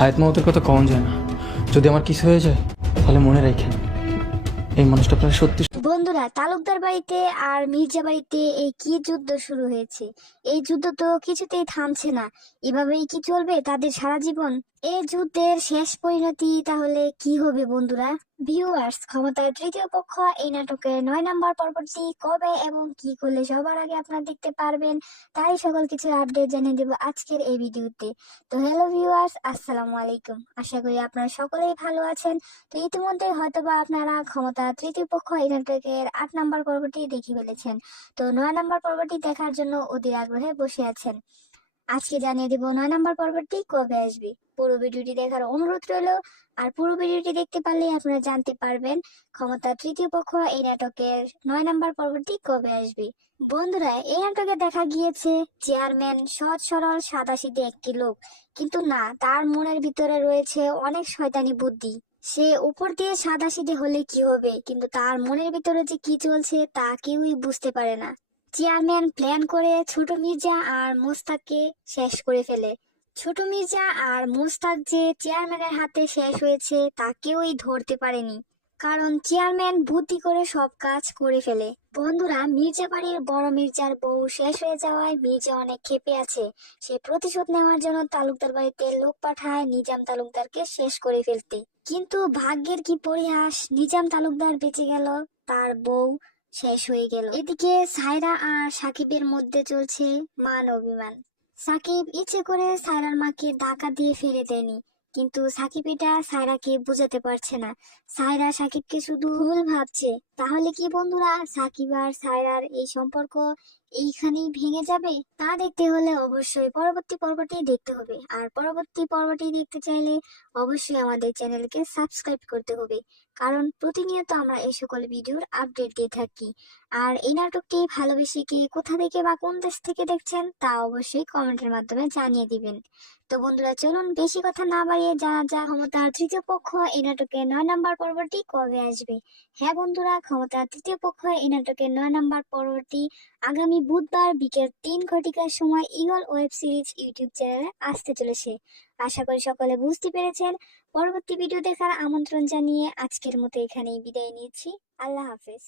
হায়াত মাহতের কথা কম যায় না। যদি আমার কিছু হয়ে যায় তাহলে মনে রাখেন এই মানুষটা আপনার সত্যি। বন্ধুরা, তালুকদার বাড়িতে আর মির্জা বাড়িতে এই কি যুদ্ধ শুরু হয়েছে? এই যুদ্ধ তো কিছুতেই থামছে না। এভাবেই কি চলবে তাদের সারা জীবন? এই যুদ্ধের শেষ পরিণতি তাহলে কি হবে বন্ধুরা? ভিউয়ার্স, ক্ষমতার তৃতীয় পক্ষ এই নাটকের 9 নম্বর পর্বটি কবে এবং কি করলে সবার আগে আপনারা দেখতে পারবেন, তাই সকল কিছুর আপডেট জানিয়ে দেবো আজকের এই ভিডিওতে। তো হ্যালো ভিউয়ার্স, আসসালামু আলাইকুম। আশা করি আপনারা সকলেই ভালো আছেন। তো ইতিমধ্যে হয়তোবা আপনারা ক্ষমতা তৃতীয় পক্ষ এই নাটকের 8 নম্বর পর্বটি দেখে ফেলেছেন। তো 9 নম্বর পর্বটি দেখার জন্য অধীর আগ্রহে বসে আছেন। আজকে জানিয়ে দেব 9 নম্বর পর্বটি কবে আসবে। পুরো ভিডিওটি দেখার অনুরোধ রইল। আর পুরো ভিডিওটি দেখতে পারলেই আপনারা জানতে পারবেন ক্ষমতা তৃতীয় পক্ষ এই নাটকের 9 নম্বর পর্বটি কবে আসবে। বন্ধুরা, এই নাটকে দেখা গিয়েছে চেয়ারম্যান সৎ সরল সাদাসিধে একটি লোক, কিন্তু না, তার মনের ভিতরে রয়েছে অনেক শয়তানি বুদ্ধি। সে উপর দিয়ে সাদাসিধে হলে কি হবে, কিন্তু তার মনের ভিতরে যে কি চলছে তা কেউই বুঝতে পারে না। চেয়ারম্যান প্ল্যান করে ছোট মির্জা আর মোস্তাককে শেষ করে ফেলে। ছোট মির্জা আর মোস্তাক যে চেয়ারম্যানের হাতে শেষ হয়েছে তা কেউই ধরতে পারেনি, কারণ চেয়ারম্যান বুদ্ধি করে সব কাজ করে ফেলে। বন্ধুরা, মির্জা বাড়ির বড় মির্জার বউ শেষ হয়ে যাওয়ায় মির্জা অনেক ক্ষেপে আছে। সে প্রতিশোধ নেওয়ার জন্য তালুকদার বাড়িতে লোক পাঠায় নিজাম তালুকদারকে শেষ করে ফেলতে। কিন্তু ভাগ্যের কি পরিহাস, নিজাম তালুকদার বেঁচে গেল, তার বউ শেষ হয়ে গেল। এদিকে সায়রা আর সাকিবের মধ্যে চলছে মান অভিমান। সাকিব ইচ্ছে করে সায়রার মাকে ধাক্কা দিয়ে ফেলে দেয়নি, কিন্তু সাকিব এটা সায়রাকে বোঝাতে পারছে না। সায়রা সাকিবকে শুধু ভুল ভাবছে। তাহলে কি বন্ধুরা, সাকিব আর সায়রার এই সম্পর্ক এইখানেই ভেঙে যাবে? তা দেখতে হলে অবশ্যই পরবর্তী পর্বটি দেখতে হবে। আর পরবর্তী পর্বটি দেখতে চাইলে অবশ্যই আমাদের চ্যানেলকে সাবস্ক্রাইব করতে হবে, কারণ প্রতিনিয়ত আমরা এই সকল ভিডিওর আপডেট দিয়ে থাকি। আর এই নাটকটি ভালোবেসে কে কোথা থেকে বা কোন দেশ থেকে দেখছেন তা অবশ্যই কমেন্টের মাধ্যমে জানিয়ে দিবেন। তো বন্ধুরা, চলুন বেশি কথা না বাড়িয়ে জানা যাক ক্ষমতার তৃতীয় পক্ষ এই নাটকের 9 নম্বর পর্বটি কবে আসবে। হ্যাঁ বন্ধুরা, ক্ষমতার তৃতীয় পক্ষ এই নাটকের 9 নম্বর পর্বটি আগামী বুধবার বিকেল 3 ঘটিকার সময় ঈগল ওয়েব সিরিজ ইউটিউব চ্যানেলে আসতে চলেছে। আশা করি সকলে বুঝতে পেরেছেন। পরবর্তী ভিডিও দেখার আমন্ত্রণ জানিয়ে আজকের মতো এখানেই বিদায় নিচ্ছি। আল্লাহ হাফেজ।